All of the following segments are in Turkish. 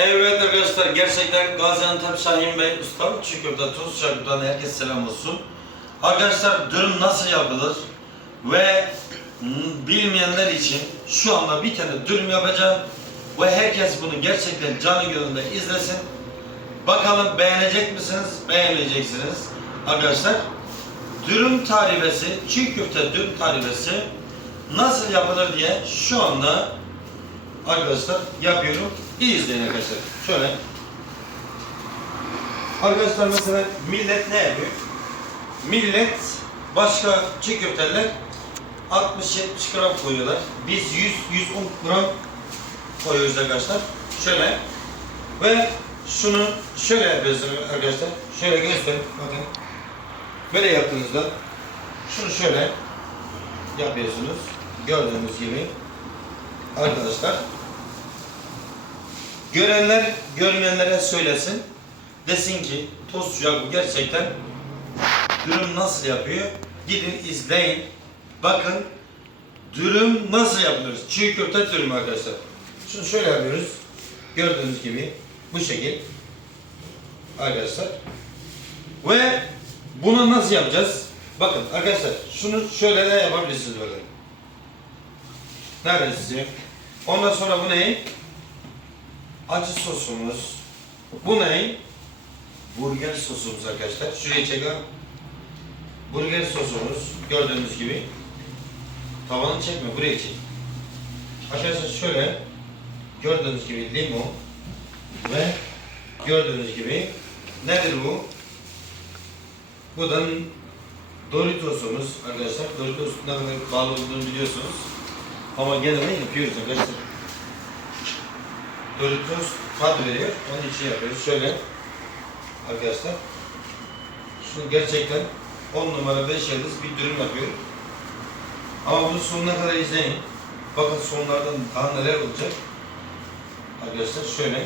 Evet arkadaşlar gerçekten Gaziantep Şahin Bey Usta Çiğ Köfte Tuz Şarkı'dan herkese selam olsun. Arkadaşlar dürüm nasıl yapılır ve mm, bilmeyenler için şu anda bir tane dürüm yapacağım ve herkes bunu gerçekten canı gönülde izlesin. Bakalım beğenecek misiniz? Beğenmeyeceksiniz. Arkadaşlar dürüm tarifesi, çiğ köfte dürüm tarifesi nasıl yapılır diye şu anda arkadaşlar yapıyorum. İyi izleyin arkadaşlar. Şöyle. Arkadaşlar mesela millet ne yapıyor? Millet başka çiğ köfteler 60-70 gram koyuyorlar. Biz 100-110 gram koyuyoruz arkadaşlar. Şöyle. Ve şunu şöyle yapıyorsunuz arkadaşlar. Şöyle göstereyim. Bakın. Böyle yaptığınızda şunu şöyle yapıyorsunuz. Gördüğünüz gibi. Arkadaşlar Görenler görmeyenlere söylesin. Desin ki toz sıcak gerçekten dürüm nasıl yapıyor? Gidin izleyin. Bakın dürüm nasıl yapılır? Çiğ köfte dürüm arkadaşlar. Şunu şöyle yapıyoruz. Gördüğünüz gibi bu şekil. Arkadaşlar. Ve bunu nasıl yapacağız? Bakın arkadaşlar şunu şöyle de yapabilirsiniz böyle. Neresi? Ondan sonra bu ne? Acı sosumuz. Bu ne? Burger sosumuz arkadaşlar. Şuraya çekelim. Burger sosumuz gördüğünüz gibi. Tavanı çekme, buraya çek. Arkadaşlar şöyle gördüğünüz gibi limon ve gördüğünüz gibi nedir bu? Bu da Doritos'umuz arkadaşlar. Doritos ne kadar pahalı olduğunu biliyorsunuz. Ama gene de yapıyoruz arkadaşlar. Doritos tat veriyor. Onun için yapıyoruz. Şöyle arkadaşlar. Şunu gerçekten 10 numara 5 yıldız bir dürüm yapıyorum. Ama bunu sonuna kadar izleyin. Bakın sonlardan daha neler olacak. Arkadaşlar şöyle.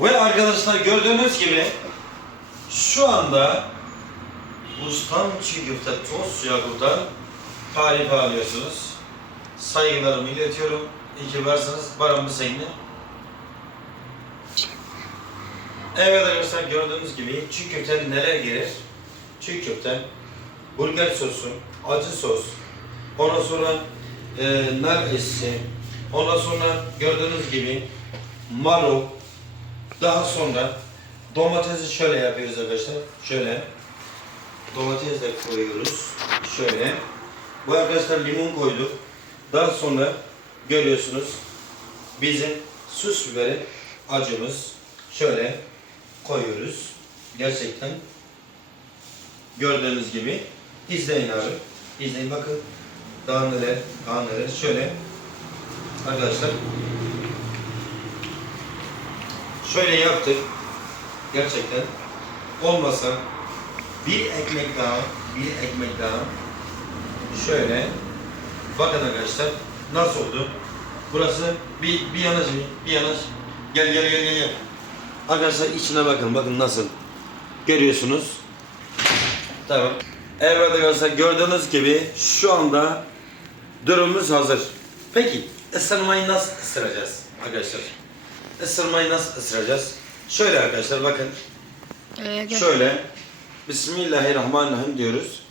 Ve arkadaşlar gördüğünüz gibi şu anda Ustam Çiğ Köfte Toz Yakut'tan tarif alıyorsunuz saygılarımı iletiyorum. İyi ki varsınız. Baran Hüseyin'le. Evet arkadaşlar gördüğünüz gibi çiğ köfte neler gelir? Çiğ köfte, burger sosu, acı sos, ondan sonra e, nar esisi, ondan sonra gördüğünüz gibi marul, daha sonra domatesi şöyle yapıyoruz arkadaşlar. Şöyle domates de koyuyoruz. Şöyle. Bu arkadaşlar limon koyduk. Daha sonra görüyorsunuz bizim süs biberi acımız şöyle koyuyoruz. Gerçekten gördüğünüz gibi izleyin abi. İzleyin bakın daha neler, daha neler. Şöyle arkadaşlar şöyle yaptık. Gerçekten olmasa bir ekmek daha, bir ekmek daha şöyle Bakın arkadaşlar nasıl oldu? Burası bir, bir yanaş, bir yanaş. Gel gel gel gel. gel. Arkadaşlar içine bakın, bakın nasıl. Görüyorsunuz. Tamam. Evet arkadaşlar gördüğünüz gibi şu anda dürümümüz hazır. Peki ısırmayı nasıl ısıracağız arkadaşlar? Isırmayı nasıl ısıracağız? Şöyle arkadaşlar bakın. Ee, gel. Şöyle Bismillahirrahmanirrahim diyoruz.